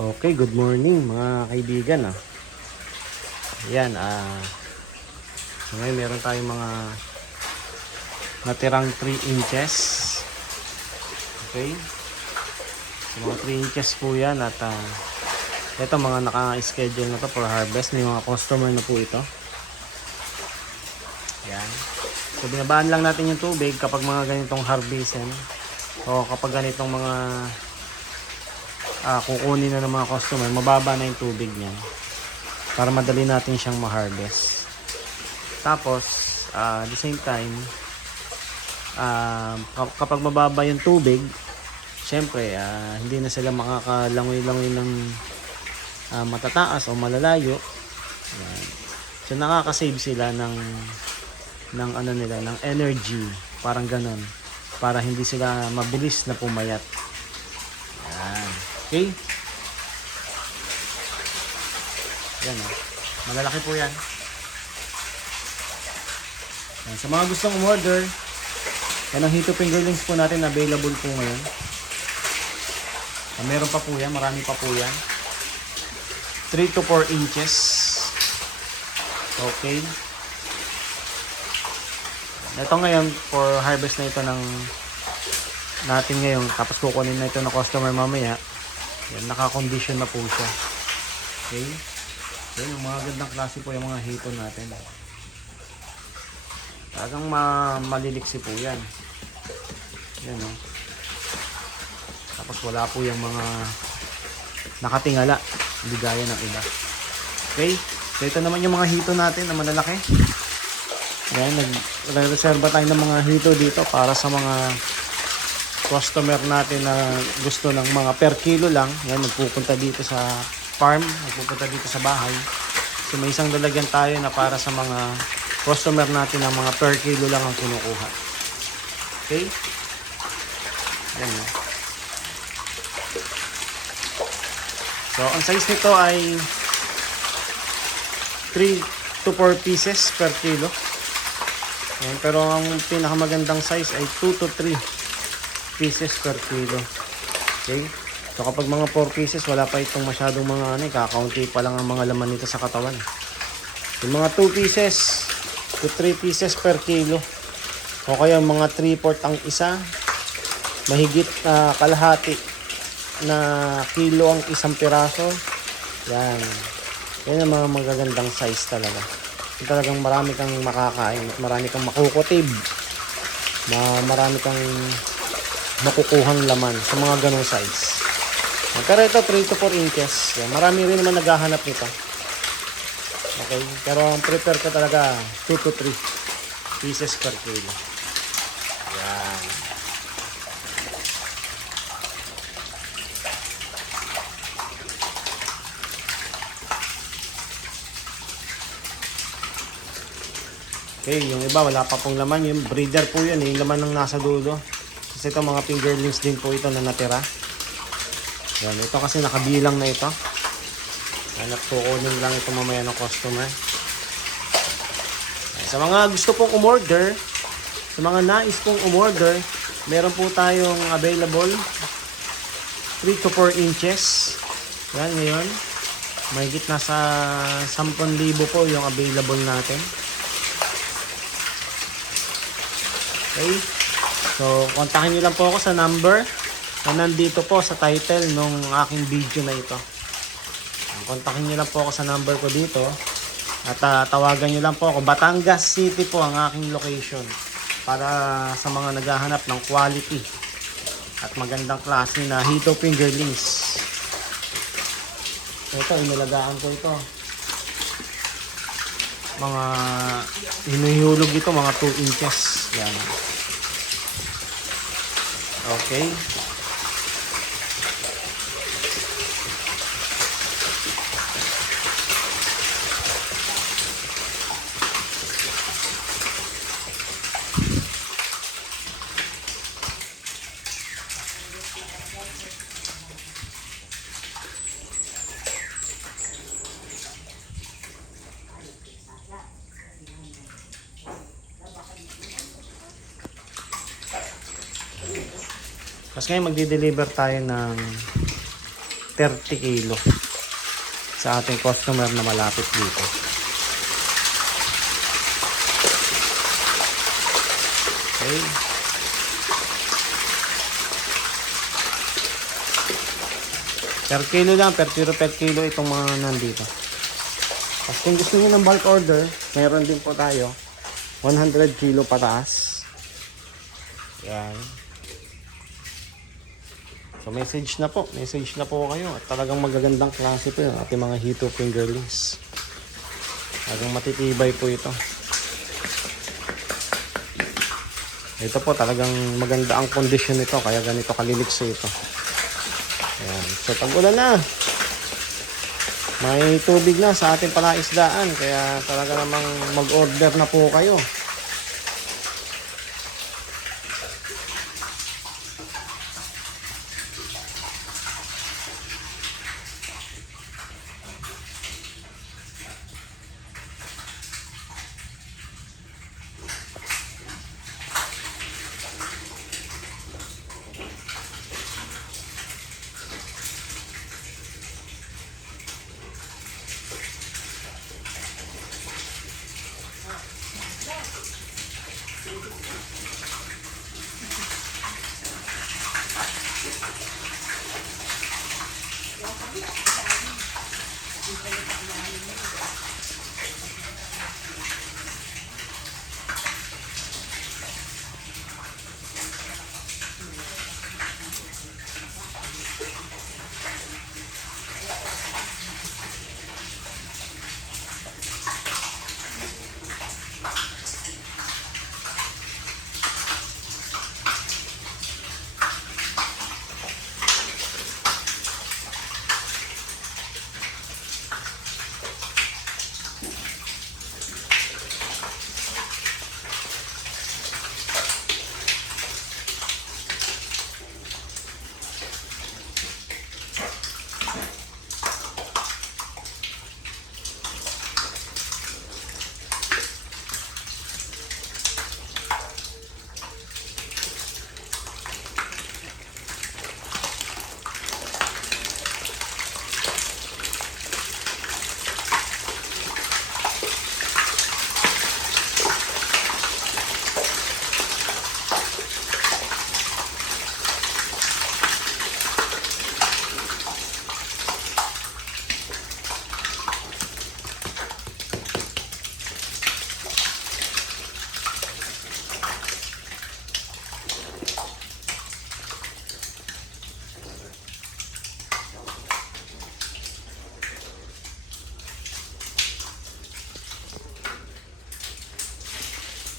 Okay, good morning mga kaibigan. Ayan, so ngayon meron tayong mga natirang 3 inches. Okay, so mga 3 inches po yan. At ito mga naka-schedule na to for harvest. May mga customer na po ito. Ayan, so binabaan lang natin yung tubig kapag mga ganitong harvestin o kapag ganitong mga kukunin na ng mga customer. Mababa na yung tubig niyan para madali natin siyang ma-harvest. Tapos at the same time, kapag mababa yung tubig, syempre hindi na sila makakalangoy-langoy ng matataas o malalayo. Yan. So nakaka-save sila ng ano nila, ng energy, parang ganun, para hindi sila mabilis na pumayat. Yan. Okay? Yan, malalaki po yan. Yan. Sa mga gustong umorder, yan ang Hito Fingerlings po natin, available po ngayon. Meron pa po yan, marami pa po yan. 3 to 4 inches. Okay. Ito ngayon, for harvest na ito ng natin ngayon, tapos kukunin na ito ng customer mamaya. Yan, naka-condition na po siya. Okay. So, yung mga gandang klase po yung mga hito natin. Talagang maliliksi po yan. Yan, Tapos wala po yung mga nakatingala, hindi gaya ng iba. Okay. So ito naman yung mga hito natin na malalaki. Yan, nag-reserva tayo ng mga hito dito para sa mga customer natin na gusto ng mga per kilo lang. Yan, magpupunta dito sa farm, magpupunta dito sa bahay. So may isang lalagyan tayo na para sa mga customer natin na mga per kilo lang ang kinukuha. Okay? Yan, So ang size nito ay 3 to 4 pieces per kilo. Yan, pero ang pinakamagandang size ay 2 to 3 pieces per kilo. Okay? So kapag mga 4 pieces, wala pa itong masyadong mga kakaunti pa lang ang mga laman nito sa katawan. Yung mga 2 pieces to 3 pieces per kilo. O kaya mga 3/4 ang isa, mahigit kalahati na kilo ang isang piraso. Yan. Yan ang mga magagandang size talaga. Yung talagang marami kang makakain at marami kang makukutib. Marami kang makukuhang laman sa mga ganong size. Pero ito 3 to 4 inches. Yan. Marami rin naman naghahanap nito. Okay, pero ang prepare ko talaga 2 to 3 pieces per kilo. Yan. Okay, yung iba wala pa pong laman. Yung breeder po yun, yung laman ng nasa dulo. Kasi ito mga fingerlings din po ito na natira. Yan, ito kasi nakabilang na ito. Yan, kukunin lang ito mamaya ng customer. Yan, sa mga gusto pong umorder, sa mga nais pong umorder, meron po tayong available 3 to 4 inches. Yan, ngayon. Mahigit nasa 10,000 po yung available natin. Okay. So, kontakin nyo lang po ako sa number na nandito po sa title nung aking video na ito. Kontakin nyo lang po ako sa number ko dito. At tawagan nyo lang po ako. Batangas City po ang aking location. Para sa mga naghahanap ng quality at magandang klase na Hito Fingerlings. Ito, inalagaan ko ito. Mga hinihulog ito, mga 2 inches. Yan. Okay. Tapos ngayon magdi-deliver tayo ng 30 kilo sa ating customer na malapit dito. Okay. Per kilo lang, per kilo itong mga nandito. Tapos kung gusto niyo ng bulk order, mayroon din po tayo 100 kilo pataas. Yan. So message na po kayo at talagang magagandang klase po yung ating mga hito fingerlings. Talagang matitibay po ito. Ito po talagang maganda ang kondisyon nito kaya ganito kaliliksi ito. Ayan. So pag ulan na, may tubig na sa ating palaisdaan kaya talaga namang mag-order na po kayo.